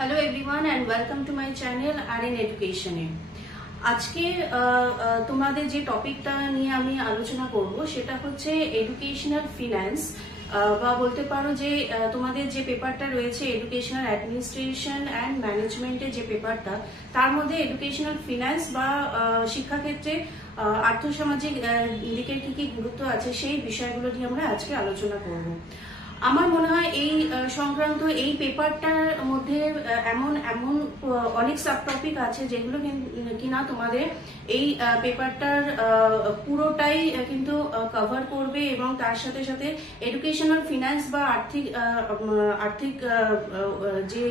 Hello everyone and welcome to my channel RN Education এ আজকে তোমাদের যে টপিকটা নিয়ে আমি আলোচনা করব সেটা হচ্ছে এডুকেশনাল ফিন্যান্স বা বলতে পারো যে তোমাদের যে পেপারটা রয়েছে এডুকেশনাল অ্যাডমিনিস্ট্রেশন অ্যান্ড ম্যানেজমেন্টের যে পেপারটা তার মধ্যে এডুকেশনাল ফিন্যান্স বা শিক্ষাক্ষেত্রে আর্থসামাজিক দিকের কি কি গুরুত্ব আছে সেই বিষয়গুলো নিয়ে আমরা আজকে আলোচনা করব। আমার মনে হয় এই সংক্রান্ত এই পেপারটার মধ্যে এমন অনেক সাব টপিক আছে যেগুলো কিনা তোমাদের এই পেপারটার পুরোটাই কিন্তু কভার করবে এবং তার সাথে সাথে এডুকেশনাল ফিন্যান্স বা আর্থিক যে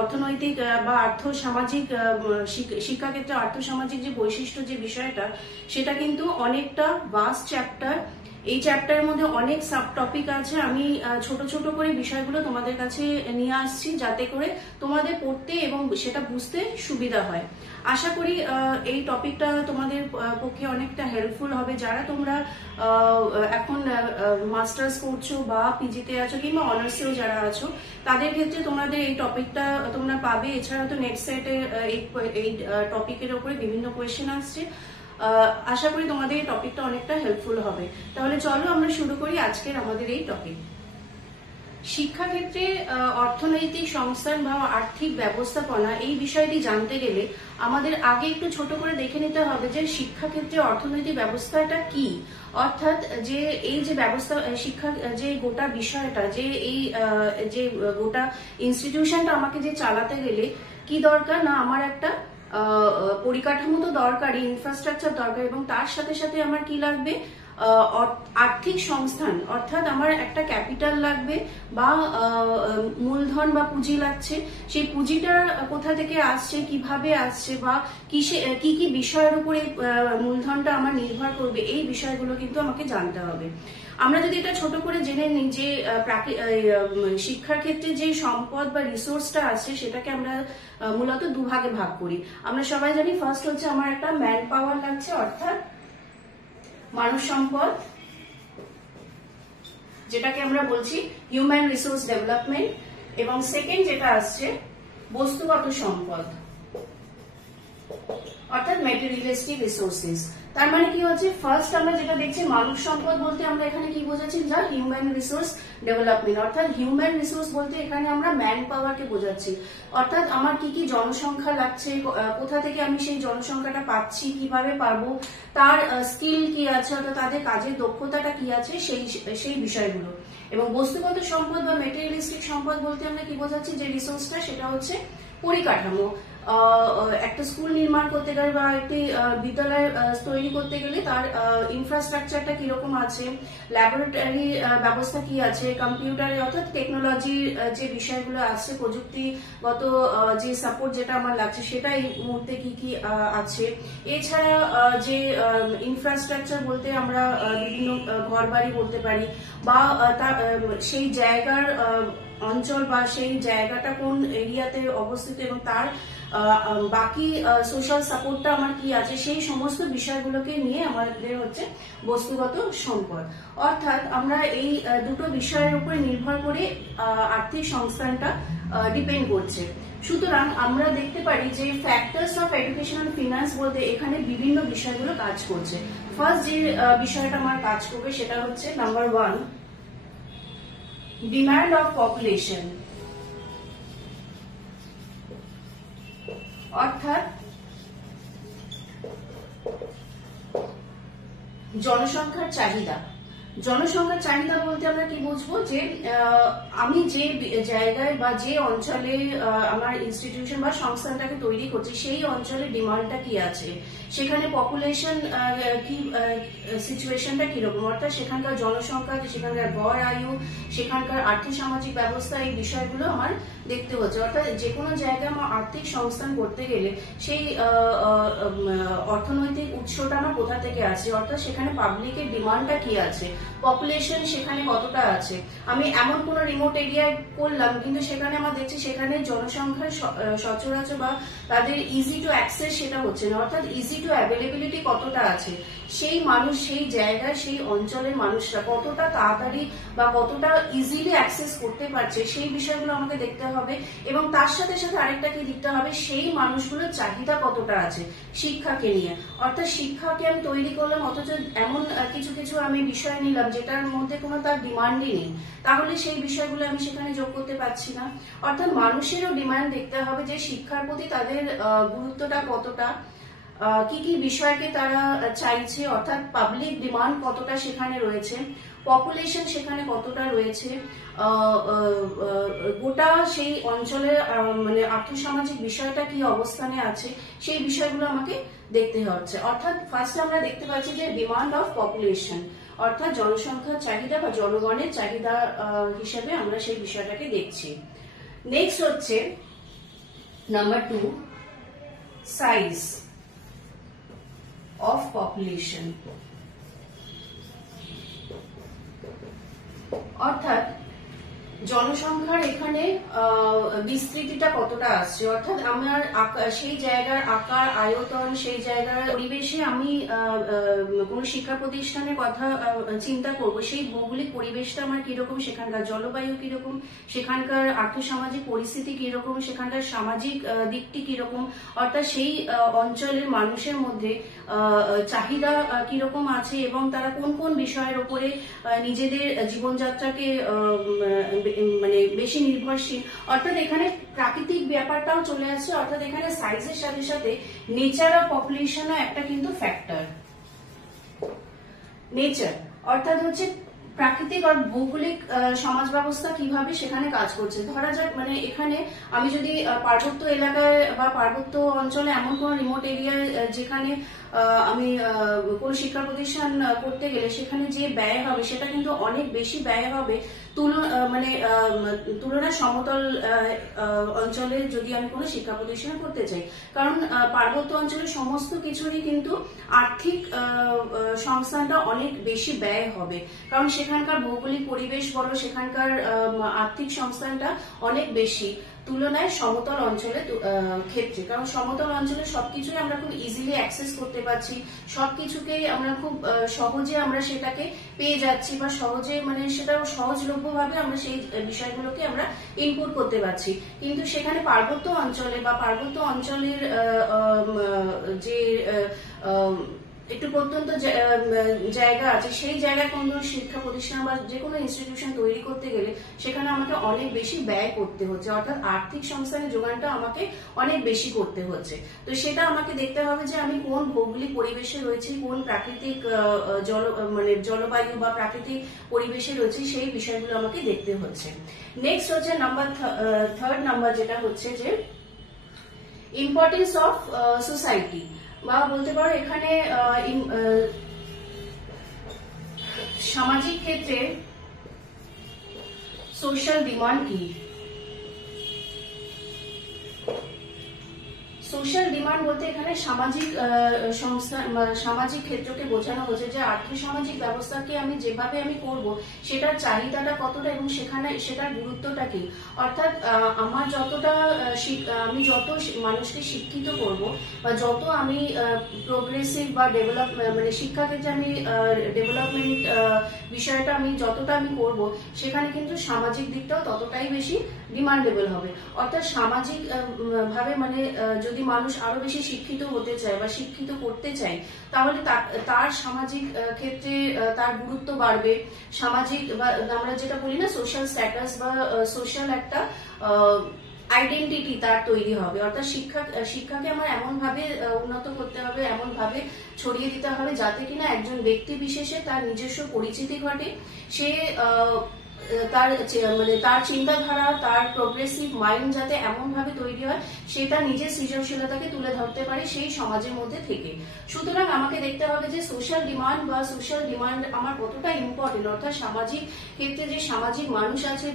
অর্থনৈতিক বা আর্থসামাজিক শিক্ষাক্ষেত্রে আর্থসামাজিক যে বৈশিষ্ট্য যে বিষয়টা সেটা কিন্তু অনেকটা ভাস্ট চ্যাপ্টার। এই চ্যাপ্টারের মধ্যে অনেক সাব টপিক আছে। আমি ছোট ছোট করে বিষয়গুলো তোমাদের কাছে নিয়ে আসছি যাতে করে তোমাদের পড়তে এবং সেটা বুঝতে সুবিধা হয়। আশা করি এই টপিকটা তোমাদের পক্ষে অনেকটা হেল্পফুল হবে। যারা তোমরা এখন মাস্টার্স করছো বা পিজিতে আছো কিংবা অনার্সেও যারা আছো তাদের ক্ষেত্রে তোমাদের এই টপিকটা তোমরা পাবে। এছাড়া তো নেক্সট সেটে এই টপিকের উপরে বিভিন্ন কোয়েশ্চেন আসছে। আশা করি তোমাদের এই টপিকটা অনেকটা হেল্পফুল হবে। তাহলে চলো আমরা শুরু করি আজকের আমাদের এই টপিক। শিক্ষাক্ষেত্রে অর্থনৈতিক সংস্থান বা আর্থিক ব্যবস্থাপনা এই বিষয়টি জানতে গেলে আমাদের আগে একটু ছোট করে দেখে নিতে হবে যে শিক্ষাক্ষেত্রে অর্থনৈতিক ব্যবস্থাটা কি, অর্থাৎ যে এই যে ব্যবস্থা শিক্ষা যে গোটা বিষয়টা যে গোটা ইনস্টিটিউশনটা আমাকে যে চালাতে গেলে কি দরকার না, আমার একটা পরিকাঠামো তো দরকারি, ইনফ্রাস্ট্রাকচার দরকার এবং তার সাথে সাথে আমার কি লাগবে আর্থিক সংস্থান, অর্থাৎ আমার একটা ক্যাপিটাল লাগবে বা মূলধন বা পুঁজি লাগছে। সেই পুঁজিটা কোথা থেকে আসছে, কিভাবে আসছে বা কি কি বিষয়ের উপরে মূলধনটা আমার নির্ভর করবে, এই বিষয়গুলো কিন্তু আমাকে জানতে হবে। আমরা যদি এটা ছোট করে জেনে নিই যে শিক্ষার ক্ষেত্রে যে সম্পদ বা রিসোর্সটা আছে সেটাকে আমরা মূলত দুভাগে ভাগ করি। আমরা সবাই জানি ফার্স্ট হচ্ছে আমার একটা ম্যান পাওয়ার লাগছে, অর্থাৎ মানব সম্পদ, যেটাকে আমরা বলছি হিউম্যান রিসোর্স ডেভেলপমেন্ট। এবং সেকেন্ড যেটা আসছে বস্তুগত সম্পদ, অর্থাৎ ম্যাটেরিয়ালিস্টিক রিসোর্সেস। তার মানে কি হচ্ছে, ফার্স্ট আমরা যেটা দেখছি মানব সম্পদ বলতে আমরা এখানে কি বোঝাচ্ছি, যা হিউম্যান রিসোর্স ডেভেলপমেন্ট, অর্থাৎ হিউম্যান রিসোর্স বলতে এখানে আমরা ম্যান পাওয়ারকে বোঝাচ্ছি। অর্থাৎ আমার কি কি জনসংখ্যা লাগছে, কোথা থেকে আমি সেই জনসংখ্যাটা পাচ্ছি, কিভাবে পাবো, তার স্কিল কি আছে, অর্থাৎ তাদের কাজের দক্ষতাটা কি আছে, সেই বিষয়গুলো। এবং বস্তুগত সম্পদ বা ম্যাটেরিয়ালিস্টিক সম্পদ বলতে আমরা কি বোঝাচ্ছি, যে রিসোর্সটা সেটা হচ্ছে পরিকাঠামো। একটা স্কুল নির্মাণ করতে গেলে বা একটি বিদ্যালয় তৈরি করতে গেলে তার ইনফ্রাস্ট্রাকচারটা কিরকম আছে, ল্যাবরেটরি ব্যবস্থা কি আছে, কম্পিউটার অর্থাৎ টেকনোলজির যে বিষয়গুলো আছে, প্রযুক্তিগত যে সাপোর্ট যেটা আমার লাগছে সেটা এই মুহূর্তে কি কি আছে। এছাড়া যে ইনফ্রাস্ট্রাকচার বলতে আমরা বিভিন্ন ঘর বাড়ি বলতে পারি বা সেই জায়গার অঞ্চল বা সেই জায়গাটা কোন এরিয়াতে অবস্থিত এবং তার বাকি সোশ্যাল সাপোর্টটা আমার কি আছে, সেই সমস্ত বিষয়গুলোকে নিয়ে আমাদের হচ্ছে বস্তুগত সম্পদ। অর্থাৎ আমরা এই দুটো বিষয়ের উপরে নির্ভর করে আর্থিক সংস্থানটা ডিপেন্ড করছে। সুতরাং আমরা দেখতে পারি যে ফ্যাক্টরস অফ এডুকেশনাল ফিন্যান্স বলতে এখানে বিভিন্ন বিষয়গুলো কাজ করছে। ফার্স্ট যে বিষয়টা আমার কাজ করবে সেটা হচ্ছে নাম্বার 1, ডিমান্ড অফ পপুলেশন, অর্থাৎ জনসংখ্যার চাহিদা। জনসংখ্যার চাহিদা বলতে আমরা কি বুঝবো, যে আমি যে জায়গায় বা যে অঞ্চলে আমার ইনস্টিটিউশন বা সংস্থানটাকে তৈরি করছি সেই অঞ্চলে ডিমান্ডটা কি আছে, সেখানে পপুলেশন কি সিচুয়েশনটা কিরকম, অর্থাৎ সেখানকার জনসংখ্যা, সেখানকার গড় আয়ু, সেখানকার আর্থসামাজিক ব্যবস্থা, এই বিষয়গুলো আমার দেখতে হচ্ছে। অর্থাৎ যে কোনো জায়গায় আমার আর্থিক সংস্থান করতে গেলে সেই অর্থনৈতিক উৎসটা আমার কোথা থেকে আছে, অর্থাৎ সেখানে পাবলিকের ডিমান্ডটা কি আছে, পপুলেশন সেখানে কতটা আছে। আমি এমন কোনো রিমোট এরিয়ায় করলাম, কিন্তু সেখানে আমার দেখছি সেখানে জনসংখ্যার সচরাচর বা তাদের ইজি টু অ্যাক্সেস সেটা হচ্ছে না, অর্থাৎ ইজি টু অ্যাভেলেবিলিটি কতটা আছে, সেই মানুষ সেই জায়গায় সেই অঞ্চলের মানুষরা কতটা তাড়াতাড়ি বা কতটা ইজিলি অ্যাক্সেস করতে পারছে, সেই বিষয়গুলো আমাকে দেখতে হবে। এবং তার সাথে সাথে আরেকটা কি দেখতে হবে, সেই মানুষগুলোর চাহিদা কতটা আছে শিক্ষাকে নিয়ে। অর্থাৎ শিক্ষাকে আমি তৈরি করলাম, অথচ এমন কিছু কিছু আমি বিষয় নিলাম যেটার মধ্যে কোনো তার ডিমান্ডই নেই, তাহলে সেই বিষয়গুলো আমি সেখানে যোগ করতে পারছি না। অর্থাৎ মানুষেরও ডিমান্ড দেখতে হবে যে শিক্ষার প্রতি তাদের গুরুত্বটা কতটা, কি কি বিষয়কে তারা চাইছে, অর্থাৎ পাবলিক ডিমান্ড কতটা সেখানে রয়েছে, পপুলেশন সেখানে কতটা রয়েছে, গোটা সেই অঞ্চলের মানে আর্থসামাজিক বিষয়টা কি অবস্থানে আছে, সেই বিষয়গুলো আমাকে দেখতে হচ্ছে। অর্থাৎ ফার্স্ট আমরা দেখতে পাচ্ছি যে ডিমান্ড অফ পপুলেশন, অর্থাৎ জনসংখ্যার চাহিদা বা জনগণের চাহিদা হিসেবে আমরা সেই বিষয়টাকে দেখছি। নেক্সট হচ্ছে নাম্বার 2, সাইজ of population, অর্থাৎ জনসংখ্যার এখানে বিস্তৃতিটা কতটা আসছে, অর্থাৎ আমার সেই জায়গার আকার আয়তন, সেই জায়গার পরিবেশে আমি কোন শিক্ষা প্রতিষ্ঠানের কথা চিন্তা করব, সেই ভৌগোলিক পরিবেশটা আমার কিরকম, সেখানকার জলবায়ু কিরকম, সেখানকার আর্থসামাজিক পরিস্থিতি কিরকম, সেখানকার সামাজিক দিকটি কিরকম, অর্থাৎ সেই অঞ্চলের মানুষের মধ্যে চাহিদা কিরকম আছে এবং তারা কোন কোন বিষয়ের উপরে নিজেদের জীবনযাত্রাকে মানে বেশি নির্ভরশীল। অর্থাৎ এখানে প্রাকৃতিক ব্যাপারটাও চলে আসছে, অর্থাৎ এখানে সাইজের সাথে সাথে নেচার অফ পপুলেশনও একটা কিন্তু ফ্যাক্টর। নেচার অর্থাৎ হচ্ছে প্রাকৃতিক আর ভৌগোলিক সমাজ ব্যবস্থা কিভাবে সেখানে কাজ করছে। ধরা যাক মানে এখানে আমি যদি পার্বত্য এলাকায় বা পার্বত্য অঞ্চলে এমন কোন রিমোট এরিয়ায় যেখানে আমি কোন শিক্ষা প্রতিষ্ঠান করতে গেলে সেখানে যে ব্যয় হবে সেটা কিন্তু অনেক বেশি ব্যয় হবে তুলনায় সমতল অঞ্চলে যদি আমি কোনো শিক্ষা প্রতিষ্ঠান করতে চাই। কারণ পার্বত্য অঞ্চলের সমস্ত কিছুরই কিন্তু আর্থিক সংস্থানটা অনেক বেশি ব্যয় হবে, কারণ সেখানকার ভৌগোলিক পরিবেশ বলো, সেখানকার আর্থিক সংস্থানটা অনেক বেশি তুলনায় সমতল অঞ্চলের ক্ষেত্রে। কারণ সমতল অঞ্চলে সবকিছুই আমরা খুব ইজিলি অ্যাক্সেস করতে পারছি, সবকিছুকেই আমরা খুব সহজে আমরা সেটাকে পেয়ে যাচ্ছি বা সহজে মানে সেটা সহজলভ্য ভাবে আমরা সেই বিষয়গুলোকে আমরা ইনপুট করতে পারছি। কিন্তু সেখানে পার্বত্য অঞ্চলে বা পার্বত্য অঞ্চলের যে একটু প্রত্যন্ত জায়গা আছে, সেই জায়গায় কোনো শিক্ষা প্রতিষ্ঠান বা যে কোনো ইনস্টিটিউশন তৈরি করতে গেলে সেখানে আমাকে অনেক বেশি ব্যয় করতে হচ্ছে, অর্থাৎ আর্থিক সংস্থানের যোগানটা আমাকে অনেক বেশি করতে হচ্ছে। তো সেটা আমাকে দেখতে হবে যে আমি কোন ভৌগোলিক পরিবেশে রয়েছি, কোন প্রাকৃতিক জলবায়ু বা প্রাকৃতিক পরিবেশে রয়েছে, সেই বিষয়গুলো আমাকে দেখতে হচ্ছে। নেক্সট হচ্ছে থার্ড নাম্বার, যেটা হচ্ছে যে ইম্পর্টেন্স অফ সোসাইটি, বা বলতে পারো এখানে সামাজিক ক্ষেত্রে সোশ্যাল ডিমান্ড কি। সোশ্যাল ডিমান্ড বলতে এখানে সামাজিক সংস্থা সামাজিক ক্ষেত্রকে বোঝানো হচ্ছে যে আর্থসামাজিক ব্যবস্থাকে আমি যেভাবে আমি করব সেটার চাহিদাটা কতটা এবং সেখানে সেটার গুরুত্বটা কি। অর্থাৎ আমার যতটা আমি যত মানুষকে শিক্ষিত করব বা যত আমি প্রোগ্রেসিভ বা ডেভেলপ মানে শিক্ষা ক্ষেত্রে আমি ডেভেলপমেন্ট বিষয়টা আমি যতটা আমি করব সেখানে কিন্তু সামাজিক দিকটাও ততটাই বেশি ডিমান্ডেবল হবে। অর্থাৎ সামাজিক ভাবে মানে যদি মানুষ আরো বেশি শিক্ষিত হতে চায় বা শিক্ষিত করতে চায় তাহলে তার সামাজিক ক্ষেত্রে তার গুরুত্ব বাড়বে। সামাজিক বা আমরা যেটা বলি না সোশ্যাল স্ট্যাটাস বা সোশ্যাল একটা আইডেন্টিটি তার তৈরি হবে। অর্থাৎ শিক্ষাকে আমার এমন ভাবে উন্নত করতে হবে, এমন ভাবে ছড়িয়ে দিতে হবে যাতে কিনা একজন ব্যক্তি বিশেষে তার নিজস্ব পরিচিতি ঘটে, সে তার চিন্তাধারা, তার প্রোগ্রেসিভ মাইন্ড যাতে এমন ভাবে তৈরি হয় সে তার নিজের সৃজনশীলতাকে তুলে ধরতে পারে সেই সমাজের মধ্যে থেকে। সুতরাং আমাকে দেখতে হবে যে সোশ্যাল ডিমান্ড আমার কতটা ইম্পর্টেন্ট, অর্থাৎ সামাজিক ক্ষেত্রে যে সামাজিক মানুষ আছে,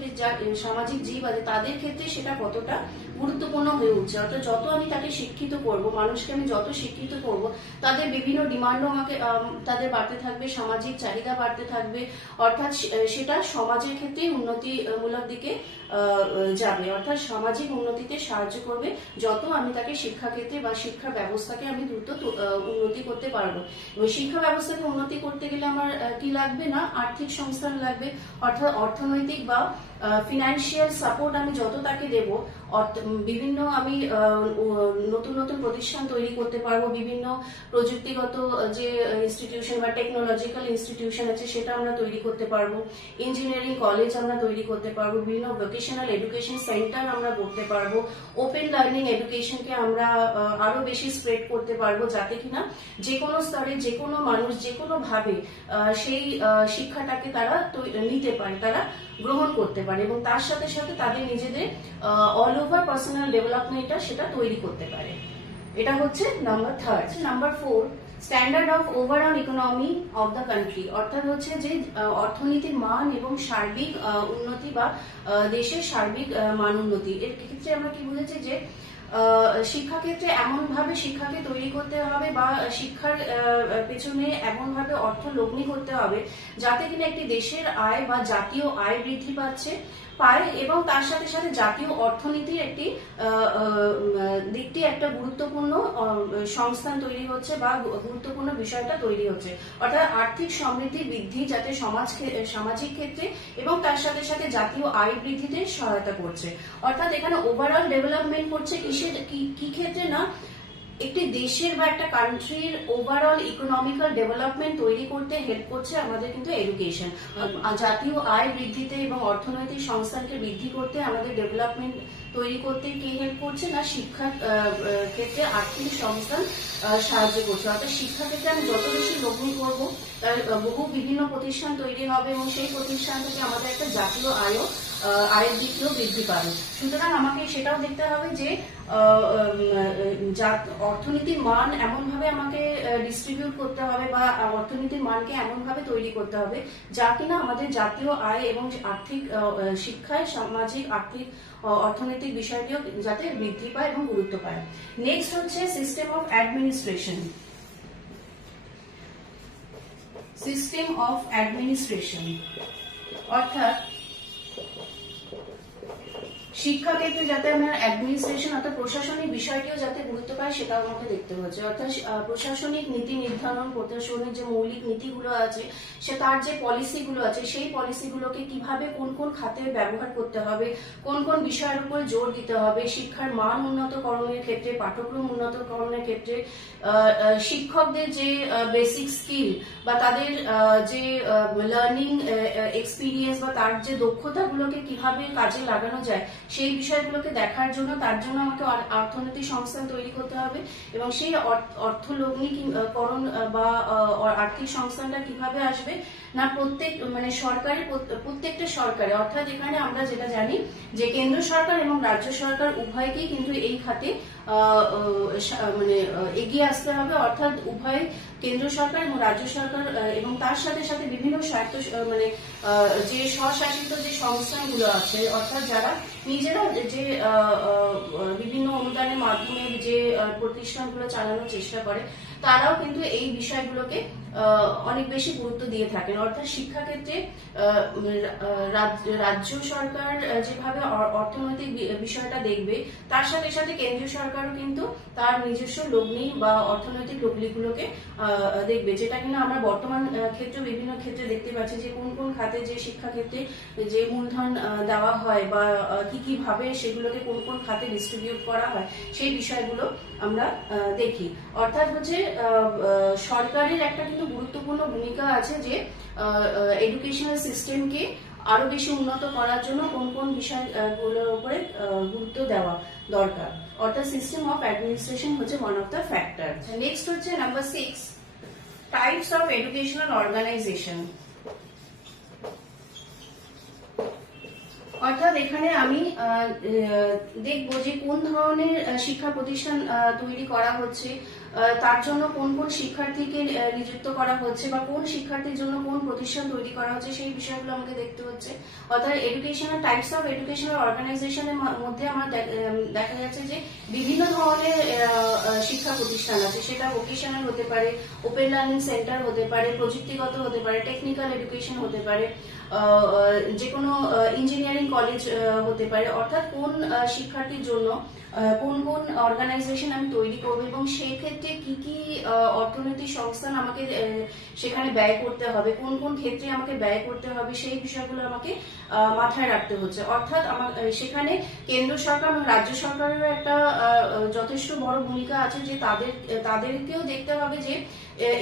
সামাজিক জীব আছে, তাদের ক্ষেত্রে সেটা কতটা গুরুত্বপূর্ণ হয়ে উঠছে। অর্থাৎ যত আমি তাকে শিক্ষিত করব, মানুষকে আমি যত শিক্ষিত করব, তাদের বিভিন্ন ডিমান্ডও আমাকে তাদের বাড়তে থাকবে, সামাজিক চাহিদা বাড়তে থাকবে, অর্থাৎ সেটা সমাজের ক্ষেত্রে উন্নতিমূলক দিকে যাবে, অর্থাৎ সামাজিক উন্নতিতে সাহায্য করবে যত আমি তাকে শিক্ষাক্ষেত্রে বা শিক্ষা ব্যবস্থাকে আমি দ্রুত উন্নতি করতে পারবো। এবং শিক্ষা ব্যবস্থাকে উন্নতি করতে গেলে আমার কি লাগবে না, আর্থিক সংস্থান লাগবে, অর্থাৎ অর্থনৈতিক বা ফিনান্সিয়াল সাপোর্ট আমি যত তাকে দেব, বিভিন্ন আমি নতুন নতুন প্রতিষ্ঠান তৈরি করতে পারবো, বিভিন্ন প্রযুক্তিগত যে ইনস্টিটিউশন বা টেকনোলজিক্যাল ইনস্টিটিউশন আছে সেটা আমরা তৈরি করতে পারবো, ইঞ্জিনিয়ারিং কলেজ আমরা তৈরি করতে পারবো, বিভিন্ন ভোকেশনাল এডুকেশন সেন্টার আমরা করতে পারবো, ওপেন লার্নিং এডুকেশনকে আমরা আরো বেশি স্প্রেড করতে পারবো, যাতে কিনা যে কোনো স্তরে যে কোনো মানুষ যে কোনো ভাবে সেই শিক্ষাটাকে তারা নিতে পারে, তারা গ্রহণ করতে পারে এবং তার সাথে সাথে তাদের নিজেদের অল ওভার পার্সোনাল ডেভেলপমেন্টটা সেটা তৈরি করতে পারে। এটা হচ্ছে number 3। Number 4, standard of overall economy of the country, অর্থাৎ হচ্ছে যে অর্থনীতির মান এবং সার্বিক উন্নতি বা দেশের সার্বিক মান উন্নতি। এর ক্ষেত্রে আমরা কি বুঝেছি যে শিক্ষাক্ষেত্রে এমন ভাবে শিক্ষাকে তৈরি করতে হবে বা শিক্ষার পেছনে এমন ভাবে অর্থ লগ্নি করতে হবে যাতে কিনা একটি দেশের আয় বা জাতীয় আয় বৃদ্ধি পায় এবং তার সাথে সাথে জাতীয় অর্থনীতির একটি দিকটি একটা গুরুত্বপূর্ণ সংস্থান তৈরি হচ্ছে বা গুরুত্বপূর্ণ বিষয়টা তৈরি হচ্ছে, অর্থাৎ আর্থিক সমৃদ্ধি বৃদ্ধি যাতে সামাজিক ক্ষেত্রে এবং তার সাথে সাথে জাতীয় আয় বৃদ্ধিতে সহায়তা করছে। অর্থাৎ এখানে ওভারঅল ডেভেলপমেন্ট করছে কি ক্ষেত্রে না, একটি দেশের বা একটা কান্ট্রির ওভারঅল ইকোনমিক্যাল ডেভেলপমেন্ট তৈরি করতে হেল্প করছে আমাদের কিন্তু এডুকেশন। জাতীয় আয় বৃদ্ধিতে এবং অর্থনৈতিক সংস্থানকে বৃদ্ধি করতে আমাদের ডেভেলপমেন্ট তৈরি করতে কে হেল্প করছে না, শিক্ষার ক্ষেত্রে আর্থিক সংস্থান সাহায্য করছে। অর্থাৎ শিক্ষা ক্ষেত্রে আমি যত বেশি লগ্নি করবো তার বিভিন্ন প্রতিষ্ঠান তৈরি হবে এবং সেই প্রতিষ্ঠান থেকে আমাদের একটা জাতীয় আয়ের দিকটিও বৃদ্ধি পাবে। সুতরাং আমাকে সেটাও দেখতে হবে যে অর্থনীতির মান এমন ভাবে আমাকে ডিস্ট্রিবিউট করতে হবে বা অর্থনীতির মানকে এমন ভাবে তৈরি করতে হবে যা কিনা আমাদের জাতীয় আয় এবং আর্থিক শিক্ষায় সামাজিক আর্থিক অর্থনৈতিক বিষয়টিও যাতে বৃদ্ধি পায় এবং গুরুত্ব পায়। নেক্সট হচ্ছে system of administration. System of administration অর্থাৎ শিক্ষাক্ষেত্রে যাতে আমার অ্যাডমিনিস্ট্রেশন অর্থাৎ প্রশাসনিক বিষয়টিও যাতে গুরুত্ব পায় সেটাও আমাকে দেখতে হচ্ছে। অর্থাৎ প্রশাসনিক নীতি নির্ধারণ, প্রশাসনিক যে মৌলিক নীতিগুলো আছে সে তার যে পলিসিগুলো আছে সেই পলিসিগুলোকে কিভাবে কোন কোন খাতে ব্যবহার করতে হবে, কোন কোন বিষয়ের উপর জোর দিতে হবে, শিক্ষার মান উন্নতকরণের ক্ষেত্রে, পাঠ্যক্রম উন্নতকরণের ক্ষেত্রে, শিক্ষকদের যে বেসিক স্কিল বা তাদের যে লার্নিং এক্সপিরিয়েন্স বা তার যে দক্ষতাগুলোকে কিভাবে কাজে লাগানো যায় সেই বিষয়গুলোকে দেখার জন্য তার জন্য আমাকে অর্থনৈতিক সংস্থান তৈরি করতে হবে এবং সেই অর্থলগ্নিকরণ বা আর্থিক সংস্থানটা কিভাবে আসবে না প্রত্যেকটা সরকারে, অর্থাৎ এখানে আমরা যেটা জানি যে কেন্দ্র সরকার এবং রাজ্য সরকার উভয়কেই কিন্তু এই খাতে এগিয়ে আসতে হবে। অর্থাৎ উভয় কেন্দ্র সরকার এবং রাজ্য সরকার এবং তার সাথে সাথে বিভিন্ন যে স্বশাসিত যে সংস্থাগুলো আছে, অর্থাৎ যারা নিজেরা যে বিভিন্ন অনুদানের মাধ্যমে যে প্রতিষ্ঠানগুলো চালানোর চেষ্টা করে তারাও কিন্তু এই বিষয়গুলোকে অনেক বেশি গুরুত্ব দিয়ে থাকেন। অর্থাৎ শিক্ষাক্ষেত্রে রাজ্য সরকার যেভাবে অর্থনৈতিক বিষয়টা দেখবে তার সাথে সাথে কেন্দ্রীয় সরকারও কিন্তু তার নিজস্ব লগ্নি বা অর্থনৈতিক লগ্নিগুলোকে দেখবে, যেটা কিনা আমরা বর্তমান ক্ষেত্রে বিভিন্ন ক্ষেত্রে দেখতে পাচ্ছি যে কোন কোন খাতে যে শিক্ষাক্ষেত্রে যে মূলধন দেওয়া হয় বা কি ভাবে সেগুলোকে কোন কোন খাতে ডিস্ট্রিবিউট করা হয় সেই বিষয়গুলো আমরা দেখি। অর্থাৎ হচ্ছে সরকারের একটা কিন্তু গুরুত্বপূর্ণ ভূমিকা আছে যে এডুকেশনাল সিস্টেমকে আরো বেশি উন্নত করার জন্য কোন কোন বিষয়গুলোর উপরে গুরুত্ব দেওয়া দরকার। অর্থাৎ সিস্টেম অফ অ্যাডমিনিস্ট্রেশন হচ্ছে one of the factor. Next হচ্ছে number 6, types of educational organisation. অর্থাৎ এখানে আমি দেখবো যে কোন ধরনের শিক্ষা প্রতিষ্ঠান তৈরি করা হচ্ছে, তার জন্য কোন কোন শিক্ষার্থীকে নিযুক্ত করা হচ্ছে বা কোন শিক্ষার্থীর জন্য কোন প্রতিষ্ঠান তৈরি করা হচ্ছে সেই বিষয়গুলো আমাকে দেখতে হচ্ছে। অর্থাৎ এডুকেশনাল টাইপস অফ এডুকেশনাল অর্গানাইজেশনের মধ্যে আমার দেখা যাচ্ছে যে বিভিন্ন ধরনের শিক্ষা প্রতিষ্ঠান আছে, সেটা ভোকেশনাল হতে পারে, ওপেন লার্নিং সেন্টার হতে পারে, প্রযুক্তিগত হতে পারে, টেকনিক্যাল এডুকেশন হতে পারে, যে কোনো ইঞ্জিনিয়ারিং কলেজ হতে পারে। অর্থাৎ কোন শিক্ষার্থীর জন্য কোন কোন অর্গানাইজেশন আমি তৈরি করবো এবং সেই ক্ষেত্রে কি কি অর্থনৈতিক সংস্থান আমাকে সেখানে ব্যয় করতে হবে, কোন কোন ক্ষেত্রে আমাকে ব্যয় করতে হবে, সেই বিষয়গুলো আমাকে মাথায় রাখতে হচ্ছে। অর্থাৎ আমার সেখানে কেন্দ্র সরকার এবং রাজ্য সরকারেরও একটা যথেষ্ট বড় ভূমিকা আছে, যে তাদেরকেও দেখতে হবে যে,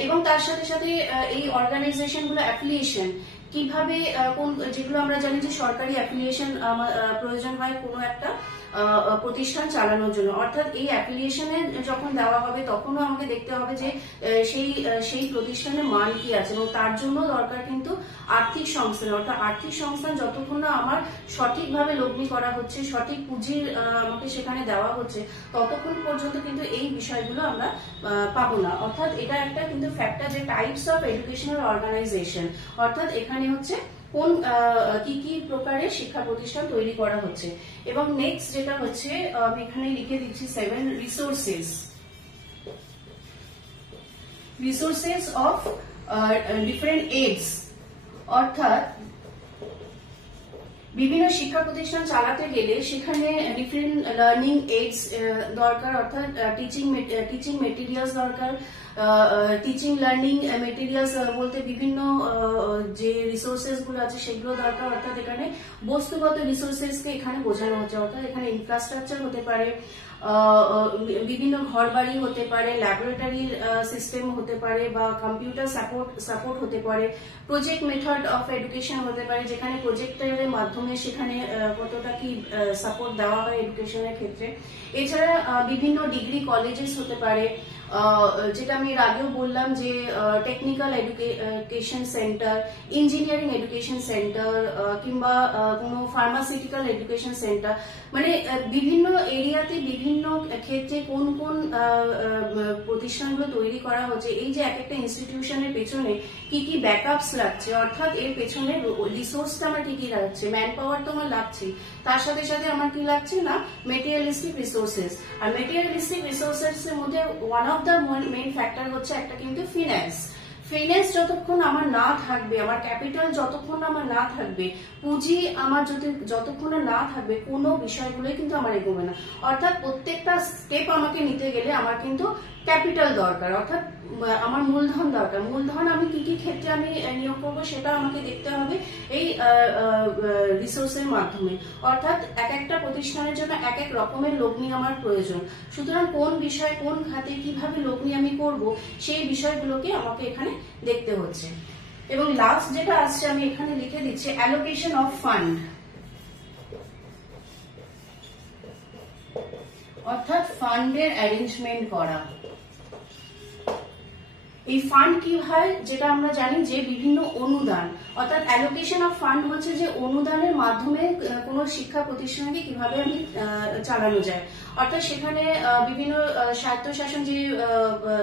এবং তার সাথে সাথে এই অর্গানাইজেশন গুলো অ্যাফিলিয়েশন কিভাবে, কোন যেগুলো আমরা জানি যে সরকারি অ্যাফিলিয়েশন প্রয়োজন হয় কোনো একটা প্রতিষ্ঠান চালানোর জন্য। অর্থাৎ এই অ্যাফিলিয়েশনে যখন দেওয়া হবে তখনও আমাকে দেখতে হবে যে সেই প্রতিষ্ঠানের মান কি আছে, এবং তার জন্য দরকার কিন্তু আর্থিক সংস্থান। অর্থাৎ আর্থিক সংস্থান যতক্ষণ না আমার সঠিকভাবে লগ্নি করা হচ্ছে, সঠিক পুঁজির আমাকে সেখানে দেওয়া হচ্ছে, ততক্ষণ পর্যন্ত কিন্তু এই বিষয়গুলো আমরা পাবো না। অর্থাৎ এটা একটা কিন্তু ফ্যাক্টর, যে টাইপস অফ এডুকেশনাল অর্গানাইজেশন, অর্থাৎ এখানে হচ্ছে কোন কি কি প্রকারের শিক্ষা প্রতিষ্ঠান তৈরি করা হচ্ছে। এবং নেক্সট যেটা হচ্ছে আমি এখানে লিখে দিচ্ছি 7 রিসোর্সেস অফ ডিফারেন্ট এইডস। অর্থাৎ বিভিন্ন শিক্ষা প্রতিষ্ঠান চালাতে গেলে সেখানে ডিফারেন্ট লার্নিং এইডস দরকার, অর্থাৎ টিচিং মেটেরিয়ালস দরকার। টিচিং লার্নিং মেটেরিয়ালস বলতে বিভিন্ন যে রিসোর্সেস গুলো আছে সেগুলো দরকার। অর্থাৎ এখানে বস্তুগত রিসোর্সেস কে এখানে বোঝানো হচ্ছে। অর্থাৎ এখানে ইনফ্রাস্ট্রাকচার হতে পারে, বিভিন্ন ঘর বাড়ি হতে পারে, ল্যাবরেটরি সিস্টেম হতে পারে, বা কম্পিউটার সাপোর্ট হতে পারে, প্রজেক্ট মেথড অফ এডুকেশন হতে পারে, যেখানে প্রজেক্টের মাধ্যমে সেখানে কতটা কি সাপোর্ট দেওয়া হয় এডুকেশনের ক্ষেত্রে। এছাড়া বিভিন্ন ডিগ্রি কলেজেস হতে পারে, যেটা আমি এর আগেও বললাম যে technical education centre, engineering education centre, কিংবা কোনো ফার্মাসিউটিক্যাল এডুকেশন সেন্টার। মানে বিভিন্ন এরিয়াতে বিভিন্ন ক্ষেত্রে কোন কোন প্রতিষ্ঠানগুলো তৈরি করা হচ্ছে, এই যে এক একটা ইনস্টিটিউশনের পেছনে কি কি ব্যাকআপস লাগছে, অর্থাৎ এর পেছনে রিসোর্সটা আমার কি কি লাগছে, ম্যান পাওয়ার তো আমার লাগছে, তার সাথে সাথে আমার কি লাগছে না মেটেরিয়ালিস্টিক রিসোর্সেস। আর মেটেরিয়ালিস্টিক রিসোর্সেস এর মধ্যে one of the main factor হচ্ছে একটা কিন্তু ফিন্যান্স। যতক্ষণ আমার না থাকবে, আমার ক্যাপিটাল যতক্ষণ আমার না থাকবে, পুঁজি আমার যতক্ষণ না থাকবে, কোনো বিষয়গুলোই কিন্তু আমার এগোবে না। অর্থাৎ প্রত্যেকটা স্টেপ আমাকে নিতে গেলে আমার কিন্তু ক্যাপিটাল দরকার, অর্থাৎ আমার মূলধন দরকার। মূলধন আমি কি কি ক্ষেত্রে আমি নিয়োগ করবো সেটা আমাকে দেখতে হবে এই রিসোর্সের মাধ্যমে। অর্থাৎ এক একটা প্রতিষ্ঠানের জন্য এক এক রকমের লগ্নি আমার প্রয়োজন। সুতরাং কোন বিষয় কোন খাতে কিভাবে লগ্নি আমি করব সেই বিষয়গুলোকে আমাকে এখানে দেখতে হচ্ছে। এবং লাস্ট যেটা আসছে আমি এখানে লিখে দিচ্ছি অ্যালোকেশন অফ ফান্ড। অর্থাৎ ফান্ডের অ্যারেঞ্জমেন্ট করা। এই ফান্ড কি হয়, যেটা আমরা জানি যে বিভিন্ন অনুদান, অর্থাৎ অ্যালোকেশন অফ ফান্ড হচ্ছে যে অনুদানের মাধ্যমে কোন শিক্ষা প্রতিষ্ঠানকে কিভাবে আমি চালানো যায়। অর্থাৎ সেখানে বিভিন্ন স্বায়ত্তশাসন যে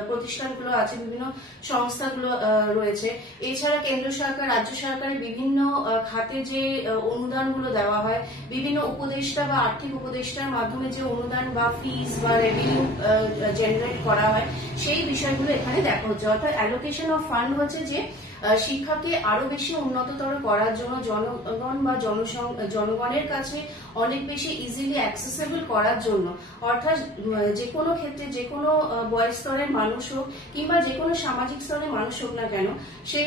প্রতিষ্ঠানগুলো আছে, বিভিন্ন সংস্থাগুলো রয়েছে, এছাড়া কেন্দ্র সরকার রাজ্য সরকারের বিভিন্ন খাতে যে অনুদানগুলো দেওয়া হয়, বিভিন্ন উপদেষ্টা বা আর্থিক উপদেষ্টার মাধ্যমে যে অনুদান বা ফিস বা রেভিনিউ জেনারেট করা হয়, সেই বিষয়গুলো এখানে দেখা হচ্ছে। অর্থাৎ অ্যালোকেশন অফ ফান্ড হচ্ছে যে শিক্ষাকে আরো বেশি উন্নততর করার জন্য জনগণ বা জনগণের কাছে অনেক বেশি ইজিলি অ্যাক্সেসেবল করার জন্য, অর্থাৎ যে কোনো ক্ষেত্রে যে কোনো বয়স স্তরের মানুষ হোক কিংবা যে কোনো সামাজিক স্তরের মানুষ হোক না কেন, সে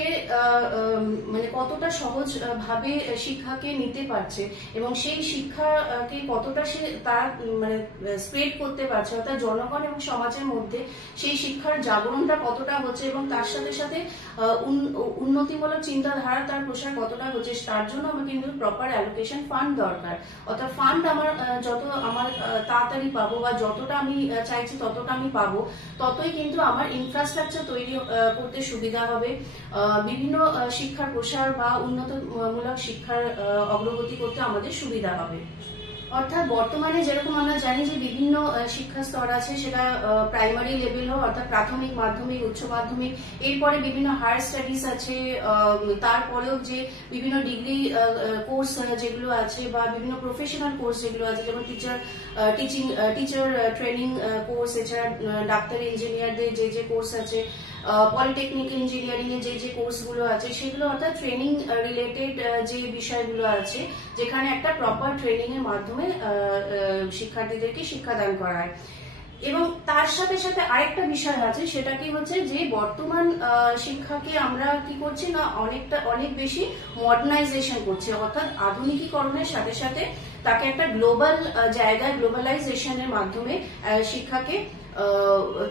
মানে কতটা সহজ ভাবে শিক্ষাকে নিতে পারছে এবং সেই শিক্ষাকে কতটা সে তার মানে স্প্রেড করতে পারছে, অর্থাৎ জনগণ এবং সমাজের মধ্যে সেই শিক্ষার জাগরণটা কতটা হচ্ছে এবং তার সাথে সাথে উন্নতিমূলক চিন্তাধারা তার প্রসার কতটা হচ্ছে, তার জন্য আমার কিন্তু প্রপার অ্যালোকেশন ফান্ড দরকার। অর্থাৎ অর্থাৎ ফান্ড আমার তাড়াতাড়ি পাবো বা যতটা আমি চাইছি ততটা আমি পাবো, ততই কিন্তু আমার ইনফ্রাস্ট্রাকচার তৈরি করতে সুবিধা হবে, বিভিন্ন শিক্ষার প্রসার বা উন্নতমূলক শিক্ষার অগ্রগতি করতে আমাদের সুবিধা হবে। অর্থাৎ বর্তমানে যেরকম আমরা জানি যে বিভিন্ন শিক্ষা স্তর আছে, সেটা প্রাইমারি লেভেল হোক অর্থাৎ প্রাথমিক, মাধ্যমিক, উচ্চ মাধ্যমিক, এরপরে বিভিন্ন হায়ার স্টাডিজ আছে, তারপরেও যে বিভিন্ন ডিগ্রি কোর্স যেগুলো আছে বা বিভিন্ন প্রফেশনাল কোর্স যেগুলো আছে, যেমন টিচার ট্রেনিং কোর্স, এছাড়া ডাক্তার ইঞ্জিনিয়ারদের যে কোর্স আছে, পলিটেকনিক ইঞ্জিনিয়ারিং এর যে কোর্সগুলো আছে সেগুলো, অর্থাৎ ট্রেনিং রিলেটেড যে বিষয়গুলো আছে, যেখানে একটা প্রপার ট্রেনিং এর মাধ্যমে শিক্ষার্থীদেরকে শিক্ষাদান করা হয়। এবং তার সাথে সাথে আরেকটা বিষয় আছে, সেটা কি হচ্ছে যে বর্তমান শিক্ষাকে আমরা কি করছি না, অনেক বেশি মডার্নাইজেশন করছি, অর্থাৎ আধুনিকীকরণের সাথে সাথে তাকে একটা গ্লোবাল জায়গায় গ্লোবালাইজেশনের মাধ্যমে শিক্ষাকে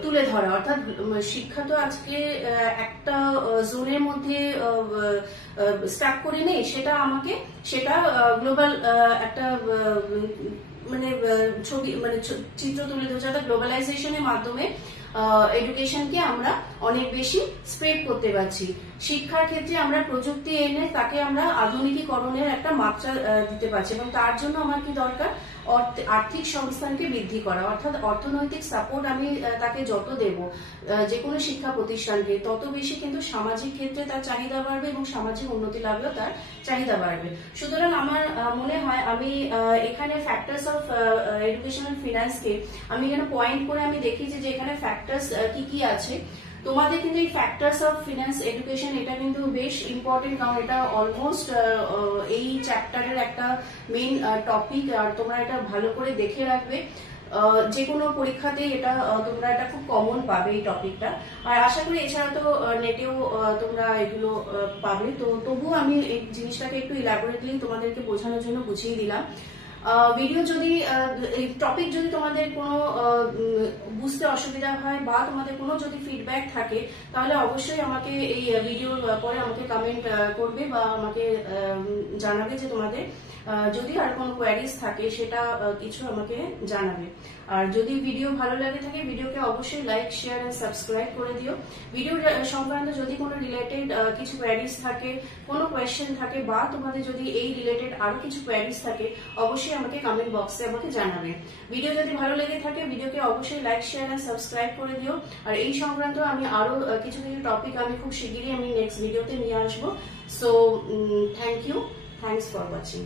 তুলে ধরা। অর্থাৎ শিক্ষা তো আজকে একটা জোনের মধ্যে স্টার্ট করে নেই, সেটা গ্লোবাল একটা চিত্র তুলে ধরছে, অর্থাৎ গ্লোবালাইজেশনের মাধ্যমে এডুকেশনকে আমরা অনেক বেশি স্প্রেড করতে পারছি। শিক্ষার ক্ষেত্রে আমরা প্রযুক্তি এনে তাকে আমরা আধুনিকীকরণের একটা মাত্রা দিতে পারছি, এবং তার জন্য আমার কি দরকার, আর্থিক সংস্থানকে বৃদ্ধি করা। অর্থাৎ অর্থনৈতিক সাপোর্ট আমি তাকে যত দেব যে কোনো শিক্ষা প্রতিষ্ঠানকে, তত বেশি কিন্তু সামাজিক ক্ষেত্রে তার চাহিদা বাড়বে এবং সামাজিক উন্নতি লাভেও তার চাহিদা বাড়বে। সুতরাং আমার মনে হয় আমি এখানে ফ্যাক্টরস অফ এডুকেশনাল ফিন্যান্সকে আমি এখানে পয়েন্ট করে আমি দেখি যে এখানে ফ্যাক্টরস কি কি আছে। তোমাদের কিন্তু এই ফ্যাক্টরস অফ ফিন্যান্স এডুকেশন এটা কিন্তু বেশ ইম্পর্টেন্ট, কারণ এটা অলমোস্ট এই চ্যাপ্টারের একটা মেইন টপিক, আর তোমরা এটা ভালো করে দেখে রাখবে। যে কোনো পরীক্ষাতেই তোমরা এটা খুব কমন পাবে এই টপিকটা, আর আশা করি এছাড়া তো নেটেও তোমরা এগুলো পাবে। তো তবুও আমি এই জিনিসটাকে একটু ইলাবোরেটলি তোমাদেরকে বোঝানোর জন্য বুঝিয়ে দিলাম। ভিডিও যদি এই টপিক যদি তোমাদের কোনো বুঝতে অসুবিধা হয় বা তোমাদের কোনো যদি ফিডব্যাক থাকে, তাহলে অবশ্যই আমাকে এই ভিডিওর পরে আমাকে কমেন্ট করবে বা আমাকে জানাবে যে তোমাদের যদি আর কোনো কোয়ারিজ থাকে সেটা কিছু আমাকে জানাবে। আর যদি ভিডিও ভালো লাগে থাকে, ভিডিওকে অবশ্যই লাইক, শেয়ার এন্ড সাবস্ক্রাইব করে দিও। ভিডিও সংক্রান্ত যদি কোনো রিলেটেড কিছু কোয়ারিজ থাকে, কোনো কোয়েশ্চেন থাকে, বা তোমাদের যদি এই রিলেটেড আরো কিছু কোয়ারিজ থাকে, অবশ্যই আমাকে কমেন্ট বক্সে আমাকে জানাবে। ভিডিও যদি ভালো লেগে থাকে, ভিডিওকে অবশ্যই লাইক, শেয়ার এন্ড সাবস্ক্রাইব করে দিও। আর এই সংক্রান্ত আমি আরো কিছু টপিক আমি খুব শিগগিরই নেক্সট ভিডিওতে নিয়ে আসবো। So thank you, thanks for watching.